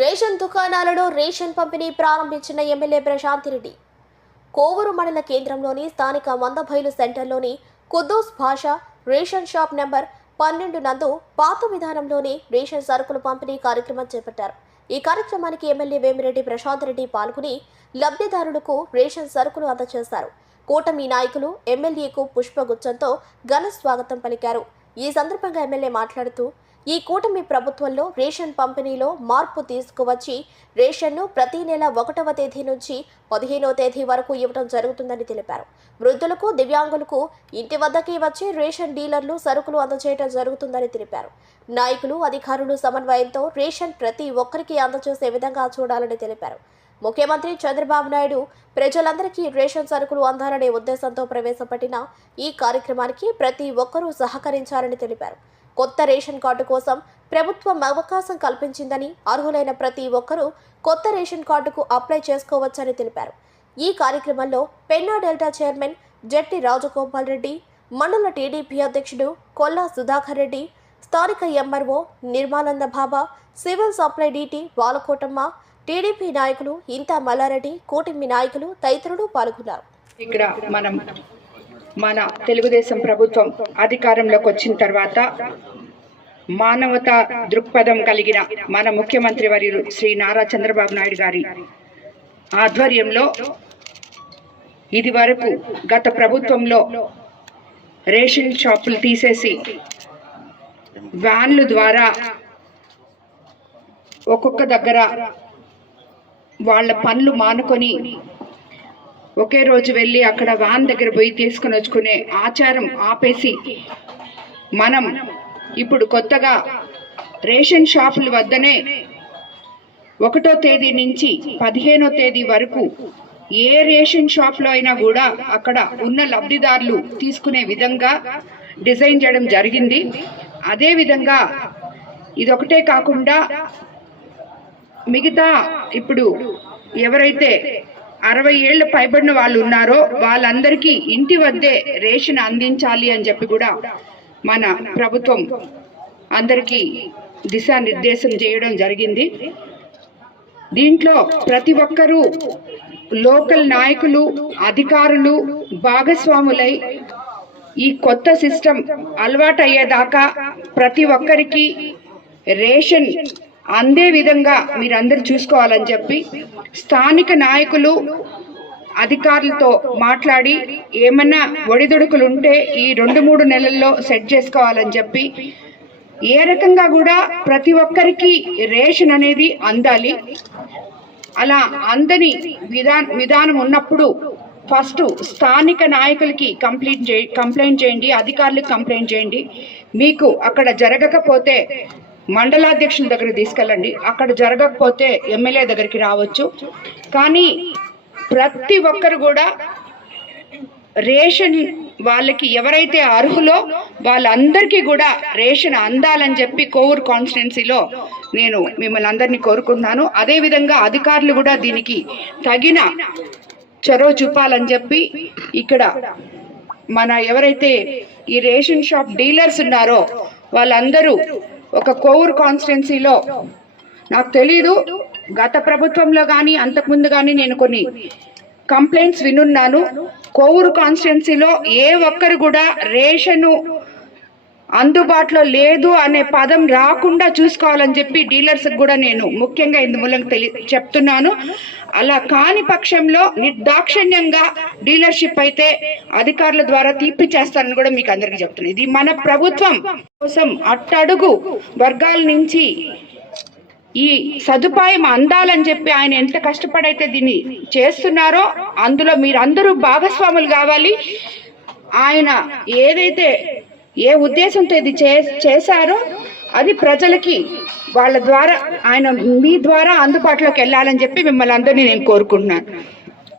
Ration దుకాణాలలో ration పంపిణీ ప్రారంభించిన ఎమ్మెల్యే ప్రశాంత్ రెడ్డి. కోవూరు మండల కేంద్రంలోని స్థానిక వందభైలు సెంటర్లోని కుద్దూస్ భాష రేషన్ షాప్ నెంబర్ పన్నెండు నందు పాత విధానంలోని రేషన్ సరుకులు పంపిణీ కార్యక్రమం చేపట్టారు. ఈ కార్యక్రమానికి ఎమ్మెల్యే వేమిరెడ్డి ప్రశాంత్ రెడ్డి పాల్గొని లబ్ధిదారులకు రేషన్ సరుకులు అందజేశారు కూటమి నాయకులు ఎమ్మెల్యేకు పుష్పగుచ్చంతో ఘన స్వాగతం పలికారు. ఈ సందర్భంగా ఎమ్మెల్యే మాట్లాడుతూ ఈ కూటమి ప్రభుత్వంలో రేషన్ పంపిణీలో మార్పు తీసుకువచ్చి రేషన్ను ప్రతి నెల ఒకటవ తేదీ నుంచి పదిహేనవ తేదీ వరకు ఇవ్వడం జరుగుతుందని తెలిపారు. వృద్ధులకు దివ్యాంగులకు ఇంటి వద్దకే వచ్చి రేషన్ డీలర్లు సరుకులు అందజేయడం జరుగుతుందని తెలిపారు. నాయకులు అధికారులు సమన్వయంతో రేషన్ ప్రతి ఒక్కరికి అందజేసే విధంగా చూడాలని తెలిపారు. ముఖ్యమంత్రి చంద్రబాబు నాయుడు ప్రజలందరికీ రేషన్ సరుకులు అందాలనే ఉద్దేశంతో ప్రవేశపెట్టిన ఈ కార్యక్రమానికి ప్రతి ఒక్కరూ సహకరించాలని తెలిపారు. కొత్త రేషన్ కార్డు కోసం ప్రభుత్వం అవకాశం కల్పించిందని అర్హులైన ప్రతి ఒక్కరూ కొత్త రేషన్ కార్డుకు అప్లై చేసుకోవచ్చని తెలిపారు. ఈ కార్యక్రమంలో పెన్నా డెల్టా చైర్మన్ జట్టి రాజగోపాల్ రెడ్డి మండల టీడీపీ అధ్యక్షుడు కొల్లా సుధాకర్ రెడ్డి స్థానిక MRO Nirmananda Baba civil supply DT Balakotamma TDP నాయకులు ఇంతా మల్లారెడ్డి కూటమి నాయకులు తదితరులు పాల్గొన్నారు. ఇక్కడ మనం మన తెలుగుదేశం ప్రభుత్వం అధికారంలోకి వచ్చిన తర్వాత మానవత దృక్పథం కలిగిన మన ముఖ్యమంత్రి వర్యులు శ్రీ నారా చంద్రబాబు నాయుడు గారి ఆధ్వర్యంలో ఇది వరకు గత ప్రభుత్వంలో రేషన్ షాపులు తీసేసి వ్యాన్లు ద్వారా ఒక్కొక్క దగ్గర వాళ్ళ పనులు మానుకొని ఒకే రోజు వెళ్ళి అక్కడ వ్యాన్ దగ్గర పోయి తీసుకుని వచ్చుకునే ఆచారం ఆపేసి మనం ఇప్పుడు కొత్తగా రేషన్ షాపుల వద్దనే ఒకటో తేదీ నుంచి పదిహేనో తేదీ వరకు ఏ రేషన్ షాప్లో అయినా కూడా అక్కడ ఉన్న లబ్ధిదారులు తీసుకునే విధంగా డిజైన్ చేయడం జరిగింది. అదే విధంగా ఇదొకటే కాకుండా మిగతా ఇప్పుడు ఎవరైతే అరవై ఏళ్ళు పైబడిన వాళ్ళు ఉన్నారో వాళ్ళందరికీ ఇంటి వద్దే రేషన్ అందించాలి అని చెప్పి కూడా మన ప్రభుత్వం అందరికీ దిశానిర్దేశం చేయడం జరిగింది. దీంట్లో ప్రతి ఒక్కరూ లోకల్ నాయకులు అధికారులు భాగస్వాములై ఈ కొత్త సిస్టమ్ అలవాటు అయ్యేదాకా ప్రతి ఒక్కరికి రేషన్ అందే విధంగా మీరందరూ చూసుకోవాలని చెప్పి స్థానిక నాయకులు అధికారులతో మాట్లాడి ఏమన్నా ఒడిదుడుకులు ఉంటే ఈ రెండు మూడు నెలల్లో సెట్ చేసుకోవాలని చెప్పి ఏ రకంగా కూడా ప్రతి ఒక్కరికి రేషన్ అనేది అందాలి. అలా అందని విధా విధానం ఉన్నప్పుడు ఫస్ట్ స్థానిక నాయకులకి కంప్లైంట్ చే కంప్లైంట్ చేయండి అధికారులకు కంప్లైంట్ చేయండి. మీకు అక్కడ జరగకపోతే మండలాధ్యక్షుల దగ్గర తీసుకెళ్ళండి. అక్కడ జరగకపోతే ఎమ్మెల్యే దగ్గరికి రావచ్చు. కానీ ప్రతి ఒక్కరు కూడా రేషన్ వాళ్ళకి ఎవరైతే అర్హులో వాళ్ళందరికీ కూడా రేషన్ అందాలని చెప్పి కోవూరు కాన్స్టిట్యున్సీలో నేను మిమ్మల్ని అందరినీ కోరుకుంటున్నాను. అదేవిధంగా అధికారులు కూడా దీనికి తగిన చొరవ చూపాలని చెప్పి ఇక్కడ మన ఎవరైతే ఈ రేషన్ షాప్ డీలర్స్ ఉన్నారో వాళ్ళందరూ ఒక కోవూరు కాన్స్టిట్యున్సీలో నాకు తెలీదు. గత ప్రభుత్వంలో కానీ అంతకుముందు కానీ నేను కొన్ని కంప్లైంట్స్ వినున్నాను. కోవూరు కాన్స్టిట్యున్సీలో ఏ ఒక్కరు కూడా రేషను అందుబాటులో లేదు అనే పదం రాకుండా చూసుకోవాలని చెప్పి డీలర్స్ కూడా నేను ముఖ్యంగా ఇందు మూలంగా తెలి చెప్తున్నాను. అలా కాని పక్షంలో నిర్దాక్షిణ్యంగా డీలర్షిప్ అయితే అధికారుల ద్వారా తీపిచ్చేస్తానని కూడా మీకు అందరికీ చెప్తున్నాను ఇది మన ప్రభుత్వం కోసం అట్టడుగు వర్గాల నుంచి ఈ సదుపాయం అందాలని చెప్పి ఆయన ఎంత కష్టపడైతే దీన్ని చేస్తున్నారో అందులో మీరందరూ భాగస్వాములు కావాలి. ఆయన ఏదైతే ఏ ఉద్దేశంతో ఇది చే చేశారో అది ప్రజలకి వాళ్ళ ద్వారా ఆయన మీ ద్వారా అందుబాటులోకి వెళ్ళాలని చెప్పి మిమ్మల్ని అందరినీ నేను కోరుకుంటున్నాను.